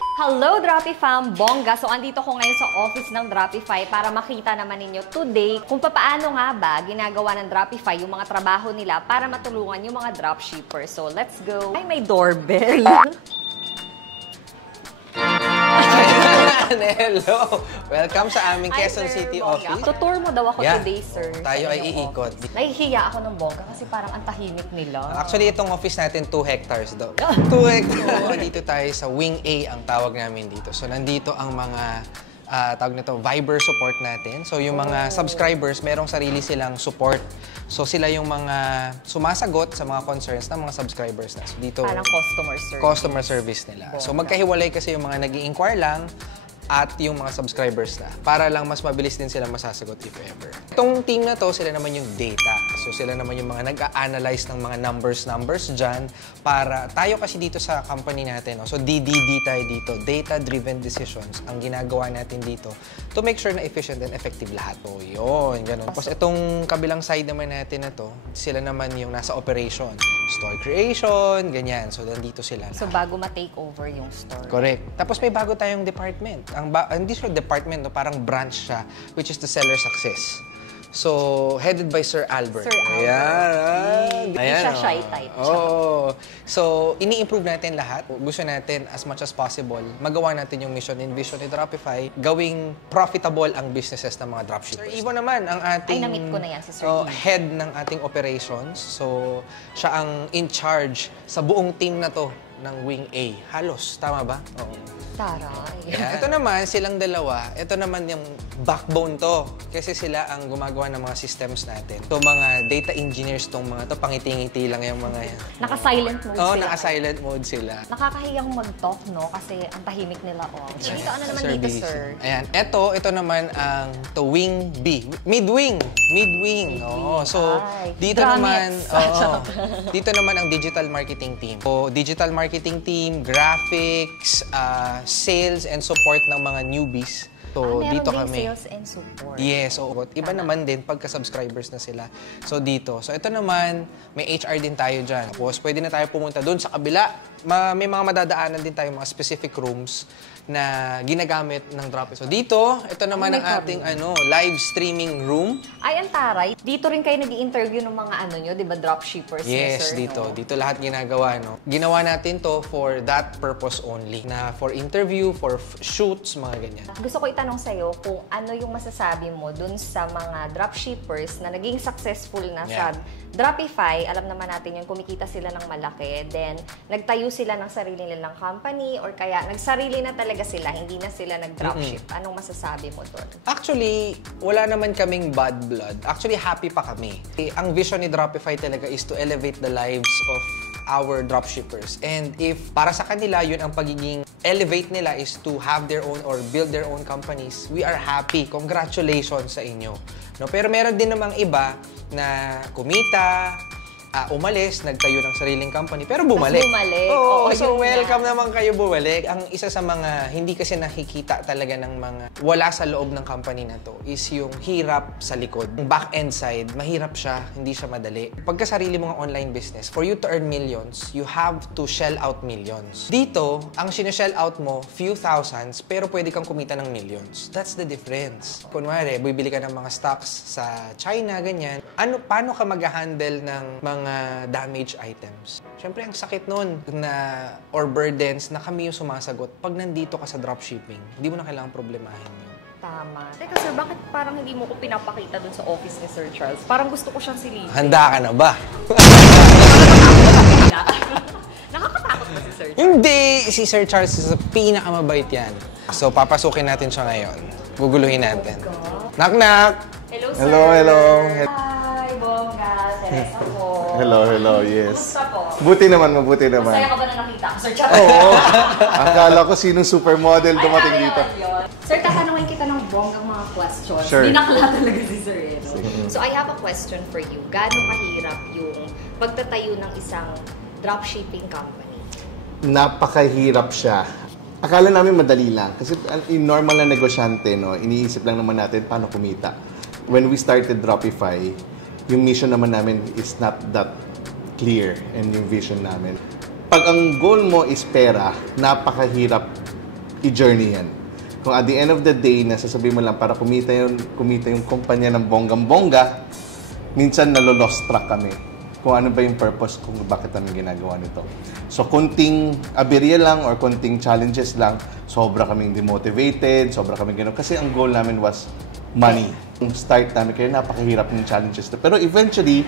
Hello, Droppy Fam! Bongga! So, andito ko ngayon sa office ng Droppify para makita naman ninyo today kung paano nga ba ginagawa ng Droppify yung mga trabaho nila para matulungan yung mga dropshippers. So, let's go! Ay, may doorbell! Hello! Welcome sa aming Quezon Hi, City Bongga. office. Tutour mo daw ako today, sir. Tayo sa ay inyong iikot. office. Nahihiya ako ng bongga kasi parang ang tahimik nila. Actually, itong office natin, 2 hectares daw. 2 hectares! Dito tayo sa Wing A ang tawag namin dito. So, nandito ang mga tawag nito, Viber support natin. So, yung mga subscribers, merong sarili silang support. So, sila yung mga sumasagot sa mga concerns ng mga subscribers na. So, dito, parang customer service. Customer service nila. So, magkahiwalay kasi yung mga nag-i-inquire lang at yung mga subscribers na para lang mas mabilis din sila masasagot if ever. Itong team na to, sila naman yung data. So sila naman yung mga nag-a-analyze ng mga numbers dyan para tayo kasi dito sa company natin. So DDD tayo dito, data-driven decisions ang ginagawa natin dito to make sure na efficient and effective lahat. So yun, ganun. Tapos itong kabilang side naman natin na to, sila naman yung nasa operation, store creation, ganyan. So nandito sila lahat. So bago ma-take over yung store. Correct. Tapos may bago tayong department. Hindi siya department, no? Parang branch siya, which is the seller success. So, headed by Sir Albert. Sir Albert. Ayan. Hindi siya shy type. Oh. So, ini-improve natin lahat. Gusto natin, as much as possible, magawa natin yung mission and vision ni Droppify, gawing profitable ang businesses ng mga dropshippers. Sir Ivo naman, ang ating na-meet ko na yan, si Sir Ivo. head ng ating operations. So, siya ang in charge sa buong team na to ng Wing A. Halos, tama ba? Oo. Taray. Yeah. Ito naman, silang dalawa, ito naman yung backbone to. Kasi sila ang gumagawa ng mga systems natin. So, mga data engineers tong mga to, pangiti-ngiti lang yung mga yan. Naka-silent mode Oo, sila. naka-silent mode sila. Nakakahiyang mag-talk, no? Kasi ang tahimik nila, Dito, ano naman dito, sir? Ayan. Ito naman ang to Wing B. Mid-wing. Mid-wing. Oo. So, dito naman, dito naman ang digital marketing team. So, digital marketing team, graphics, sales and support ng mga newbies. So, dito kami. Sales and support. Yes, so iba naman din pagka-subscribers na sila. So, dito. So, ito naman, may HR din tayo dyan. Tapos, pwede na tayo pumunta doon sa kabila. May mga madadaanan din tayo, mga specific rooms na ginagamit ng Droppify. So, dito, ito naman ang ating live streaming room. Ay, ang taray. Dito rin kayo nag-i-interview ng mga nyo, di ba, dropshippers? Yes, sir, dito. no? Dito lahat ginagawa, no? Ginawa natin to for that purpose only. Na for interview, for shoots, mga ganyan. Gusto ko itanong sa'yo kung ano yung masasabi mo dun sa mga dropshippers na naging successful na sa Droppify. Alam naman natin yung kumikita sila ng malaki. Then, nagtayo sila ng sarili nilang company or kaya nagsarili na talaga sila, hindi na sila nag-dropship. Anong masasabi mo doon? Actually, wala naman kaming bad blood. Actually, happy pa kami. Ang vision ni Droppify talaga is to elevate the lives of our dropshippers. And if para sa kanila, yun ang pagiging elevate nila is to have their own or build their own companies, we are happy. Congratulations sa inyo. No? Pero meron din namang iba na kumita, umalis, nagtayo ng sariling company, pero bumalik. Tapos bumalik. Oo, so welcome naman kayo bumalik. Ang isa sa mga hindi kasi nakikita talaga ng mga wala sa loob ng company na to is yung hirap sa likod. Yung back-end side, mahirap siya, hindi siya madali. Pagka sarili mong online business, for you to earn millions, you have to shell out millions. Dito, ang sinashell out mo, few thousands, pero pwede kang kumita ng millions. That's the difference. Kunwari, bibili ka ng mga stocks sa China, ganyan. Paano ka mag-handle ng mga damaged items? Siyempre, ang sakit nun or burdens na kami yung sumasagot pag nandito ka sa dropshipping. Hindi mo na kailangang problemahin yun. Tama. Teka sir, bakit parang hindi mo ko pinapakita dun sa office ni Sir Charles? Parang gusto ko siyang silipin. Handa ka na ba? Nakakatakot ba si Sir Charles? Hindi! Si Sir Charles is pinakamabait yan. So, papasukin natin siya ngayon. Guguluhin natin. Knock-knock! Hello, sir! Hello. Hi, Bongga. Teresa po. Hello, yes. Kumusta po? Mabuti naman. Masaya ka ba na nakita ko, Sir Charles? Oo. Akala ko sinong supermodel dumating dito. Sir, tatanungin kita ng bonggang mga questions. Sure. Dinakla talaga si Sir. So, I have a question for you. Gaano kahirap yung pagtatayo ng isang dropshipping company? Napakahirap siya. Akala namin madali lang. Kasi yung normal na negosyante, no, iniisip lang naman natin paano kumita. When we started Droppify, yung mission naman namin is not that clear and yung vision namin. Pag ang goal mo is pera, napakahirap i-journey yan. Kung at the end of the day, nasasabihin mo lang para kumita yung kumpanya ng bonggang-bongga, minsan nalo-lost track kami kung ano ba yung purpose kung bakit namin ginagawa nito. So, kunting aberya lang or kunting challenges lang, sobra kaming demotivated, sobra kaming gano'n. Kasi ang goal namin was money. Yung start namin, kaya napakahirap ng challenges. Pero eventually,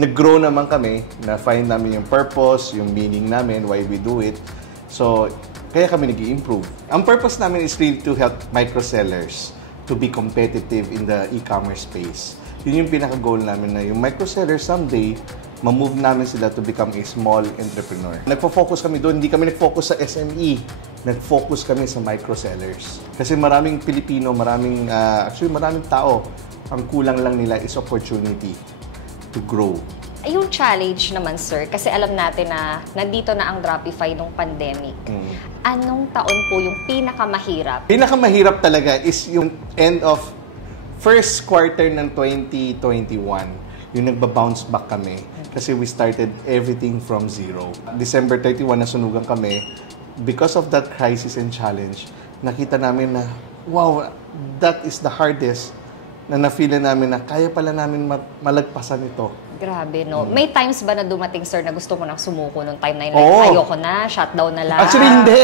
nag-grow naman kami, na-find namin yung purpose, yung meaning namin, why we do it. So, kaya kami nag-i-improve. Ang purpose namin is really to help microsellers to be competitive in the e-commerce space. Yun yung pinaka-goal namin na yung microsellers someday, ma-move namin sila to become a small entrepreneur. Nagfo-focus kami doon, hindi kami nag-focus sa SME, nag-focus kami sa microsellers. Kasi maraming Pilipino, maraming tao, ang kulang lang nila is opportunity to grow. Yung challenge naman, sir, kasi alam natin na nandito na ang Dropify nung pandemic. Anong taon po yung pinakamahirap? Pinakamahirap talaga is yung end of first quarter ng 2021. Yung nagba-bounce back kami. Kasi we started everything from zero. December 31, nasunugan kami. Because of that crisis and challenge, nakita namin na, wow, that is the hardest na na-feel namin na kaya pala namin malagpasan ito. Grabe, no? May times ba na dumating, sir, na gusto mo nang sumuko nung time na yun? Oo. Like, ayoko na, shutdown na lang. Actually, hindi.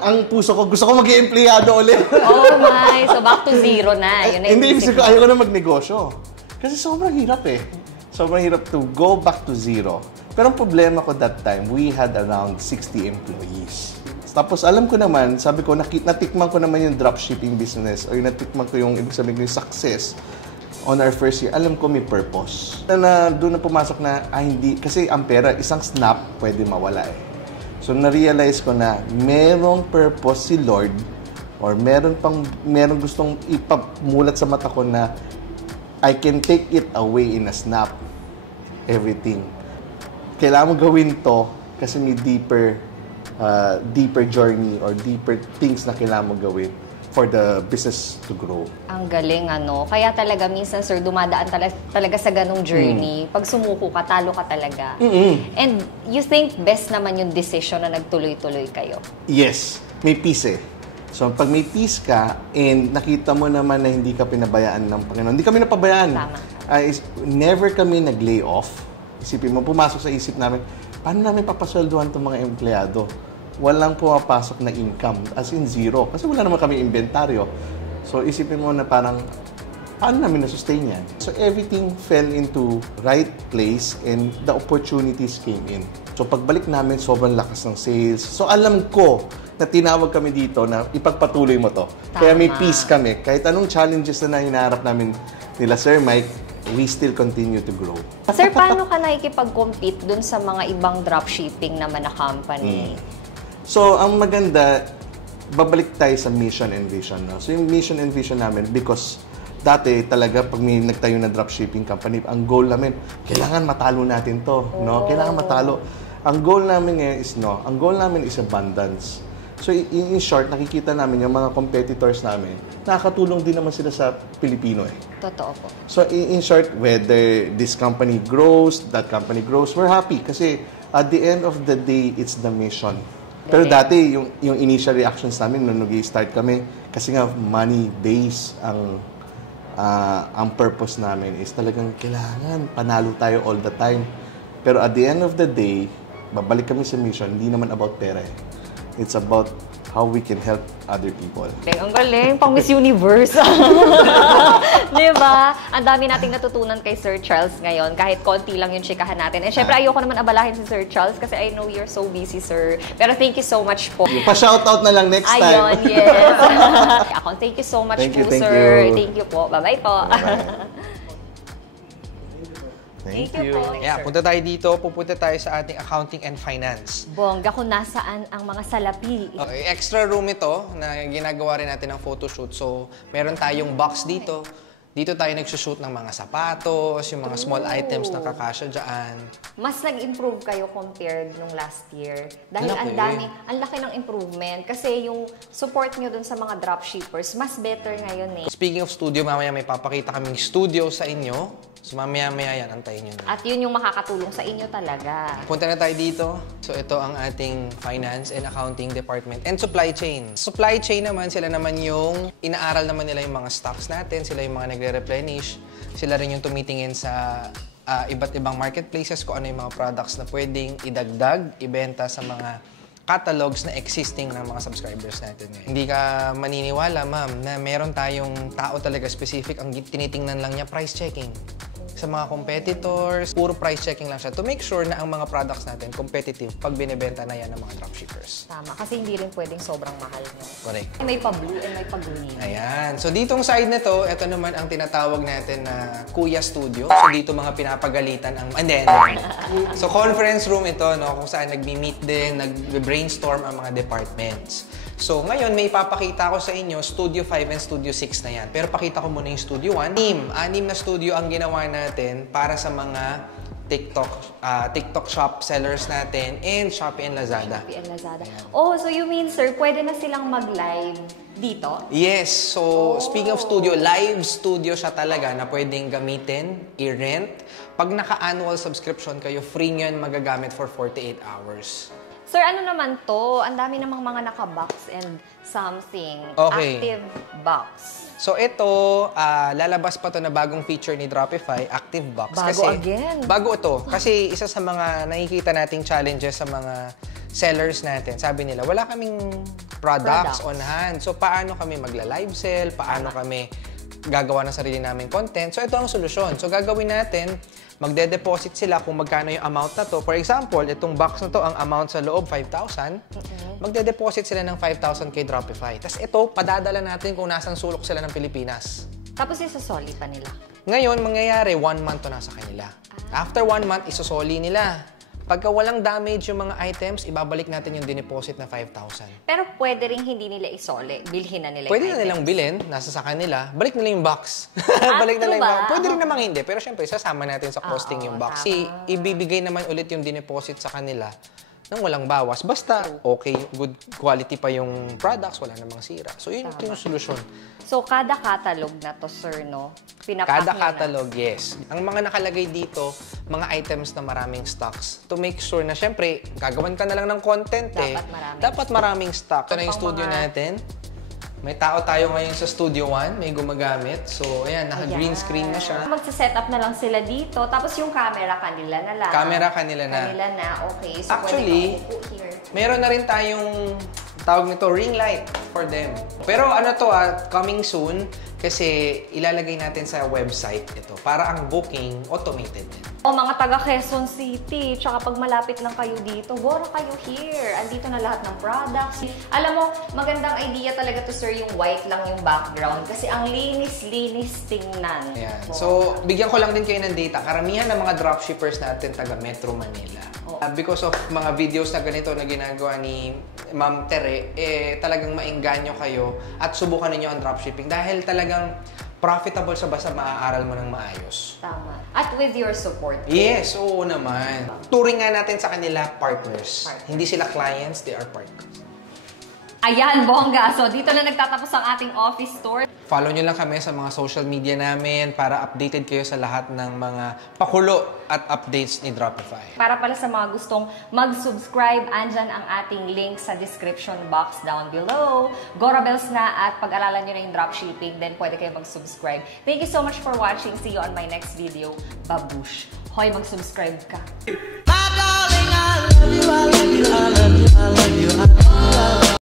Ang puso ko, gusto ko maging empleyado ulit. Oh my, so back to zero na. Yun na Hindi, yung isip ko, ayoko na magnegosyo. Kasi sobrang hirap eh. Sobrang hirap to go back to zero. Pero ang problema ko that time, we had around 60 employees. Tapos alam ko naman, sabi ko, natikman ko naman yung dropshipping business o yung natikman ko yung, ibig sabihin ko, yung success on our first year. Alam ko may purpose. Doon na pumasok na, hindi, kasi ang pera, isang snap, pwede mawala eh. So na-realize ko na merong purpose si Lord or merong gustong ipamulat sa mata ko na I can take it away in a snap. Everything. Kailangan mo gawin to kasi may deeper journey or deeper things na kailangan mo gawin for the business to grow. Ang galing, ano? Kaya talaga, minsan, sir, dumadaan talaga sa ganong journey. Pag sumuko ka, talo ka talaga. And you think best naman yung decision na nagtuloy-tuloy kayo? Yes. May peace eh. So, pag may peace ka and nakita mo naman na hindi ka pinabayaan ng Panginoon, hindi kami napabayaan. Tama. Never kami nag-lay off. Isipin mo, pumasok sa isip namin, paano namin papasweldohan itong mga empleyado? Walang pumapasok na income, as in zero. Kasi wala naman kami inventaryo. So, isipin mo na parang, paano namin na-sustain yan? So, everything fell into right place and the opportunities came in. So, pagbalik namin, sobrang lakas ng sales. So, alam ko na tinawag kami dito na ipagpatuloy mo to. Tama. Kaya may peace kami. Kahit anong challenges na hinaharap namin nila Sir Mike, we still continue to grow. Sir, paano ka nakikipag-compete dun sa mga ibang dropshipping naman na company? So, ang maganda, babalik tayo sa mission and vision. No? So, yung mission and vision namin, because dati talaga pag may nagtayo na dropshipping company, ang goal namin, kailangan matalo natin to. No? Kailangan matalo. Ang goal namin ngayon is, ang goal namin is abundance. So, in short, nakikita namin yung mga competitors namin, nakakatulong din naman sila sa Pilipino eh. Totoo po. So, in short, whether this company grows, that company grows, we're happy kasi at the end of the day, it's the mission. Pero dati, yung initial reactions namin nung nag-start kami, kasi nga money-based ang purpose namin is talagang kailangan panalo tayo all the time. Pero at the end of the day, babalik kami sa mission, hindi naman about pera eh. It's about how we can help other people. Ang galing, pang Miss Universe. Diba? Ang dami nating natutunan kay Sir Charles ngayon, kahit konti lang yung chikahan natin. And syempre, ayoko naman abalahin si Sir Charles kasi I know you're so busy, sir. Pero thank you so much po. Pa-shoutout na lang next time. Ayun, yes. Ako, thank you so much po, sir. Thank you po. Bye-bye po. Thank you. Yeah, punta tayo dito. Pupunta tayo sa ating accounting and finance. Bongga kung nasaan ang mga salapi. Okay, extra room ito na ginagawa rin natin ng photoshoot. So, meron tayong box dito Dito tayo nagsushoot ng mga sapatos, yung mga small items na kakasya dyan. Mas nag-improve kayo compared nung last year. Dahil ang laki ng improvement. Kasi yung support nyo dun sa mga dropshippers, mas better ngayon eh. Speaking of studio, mamaya may papakita kaming studio sa inyo. So mamaya-maya yan, antayin nyo na. At yun yung makakatulong sa inyo talaga. Punta na tayo dito. So ito ang ating finance and accounting department and supply chain. Supply chain naman, sila naman yung inaaral naman nila yung mga stocks natin, sila yung mga nagre-replenish, sila rin yung tumitingin sa iba't ibang marketplaces kung ano yung mga products na pwedeng idagdag, ibenta sa mga catalogs na existing ng mga subscribers natin. Hindi ka maniniwala, ma'am, na meron tayong tao talaga specific, ang tinitingnan lang niya price checking. Sa mga competitors, puro price checking lang siya to make sure na ang mga products natin competitive pag binibenta na yan ng mga dropshippers. Tama, kasi hindi rin pwedeng sobrang mahal nyo. Correct. May pa-blue and may pa-green. Ayan. So ditong side na to, ito naman ang tinatawag natin na Kuya Studio. So dito mga pinapagalitan ang... And then, so conference room ito, no, kung saan nagmi-meet din, nag-brainstorm ang mga departments. So, ngayon, may ipapakita ko sa inyo, Studio 5 and Studio 6 na yan. Pero pakita ko muna yung Studio 1. Anim na studio ang ginawa natin para sa mga TikTok shop sellers natin and Shopee and Lazada. Shopee and Lazada. Oh, so you mean, sir, pwede na silang mag-live dito? Yes. So, speaking of studio, live studio siya talaga na pwedeng gamitin, i-rent. Pag naka-annual subscription kayo, free nyo yan magagamit for 48 hours. Sir, ano naman to? Ang dami namang mga naka-box and something. Okay. Active box. So ito, lalabas pa to na bagong feature ni Dropify, Active Box. Bago again. Bago ito. Kasi isa sa mga nakikita nating challenges sa mga sellers natin, sabi nila, wala kaming products on hand. So paano kami magla-live sell? Paano kami gagawa ng sarili naming content? So ito ang solusyon. So gagawin natin, magde-deposit sila kung magkano yung amount na to. For example, itong box na to, ang amount sa loob, 5,000. Magde-deposit sila ng 5,000 kay Dropify. Tapos ito, padadala natin kung nasang sulok sila ng Pilipinas. Tapos isasoli pa nila. Ngayon, mangyayari, 1 month to nasa kanila. After 1 month, isosoli nila. Pagka walang damage yung mga items, ibabalik natin yung dineposit na 5,000. Pero pwede rin hindi nila isole. Bilhin na nila Pwede yung na nilang bilhin, nasa sa kanila. Balik nila yung box. Balik na lang yung box. Pwede rin namang hindi. Pero syempre, sasama natin sa costing yung box. Ibibigay naman ulit yung dineposit sa kanila nang walang bawas. Basta okay, good quality pa yung products, wala namang sira. So yun yung solusyon. So kada catalog na to, sir, no? Pinapack Kada nyo catalog, yes. Ang mga nakalagay dito, mga items na maraming stocks. To make sure na, syempre, gagawan ka na lang ng content eh. Dapat maraming stock. Ito na yung studio natin. May tao tayo ngayon sa Studio 1, may gumagamit. So, ayan, naka-green screen na siya. Magsa-set up na lang sila dito, tapos yung camera kanila na lang. Camera kanila na. Kanila na, okay. So, actually, meron na rin tayong tawag nito, ring light for them. Pero ano to coming soon, kasi ilalagay natin sa website ito para ang booking automated din. O mga taga Quezon City, tsaka pag malapit lang kayo dito, bora kayo here. Andito na lahat ng products. Alam mo, magandang idea talaga to, sir, yung white lang yung background kasi ang linis-linis tingnan. Ayan. So, bigyan ko lang din kayo ng data. Karamihan ng mga dropshippers natin taga Metro Manila. Because of mga videos na ganito na ginagawa ni Ma'am Tere, talagang maengganyo kayo at subukan ninyo ang dropshipping dahil talagang profitable sa basta maaaral mo ng maayos. Tama. At with your support. Yes, oo naman. Turing nga natin sa kanila partners. Hindi sila clients, they are partners. Ayan, bongga. So, dito na nagtatapos ang ating office tour. Follow nyo lang kami sa mga social media namin para updated kayo sa lahat ng mga pakulo at updates ni Dropify. Para pala sa mga gustong mag-subscribe, andyan ang ating link sa description box down below. Gorabels na at pag-aralan nyo na yung dropshipping, then pwede kayo mag-subscribe. Thank you so much for watching. See you on my next video. Babush! Hoy, mag-subscribe ka. My darling, I love you, I love you, I love you, I love you.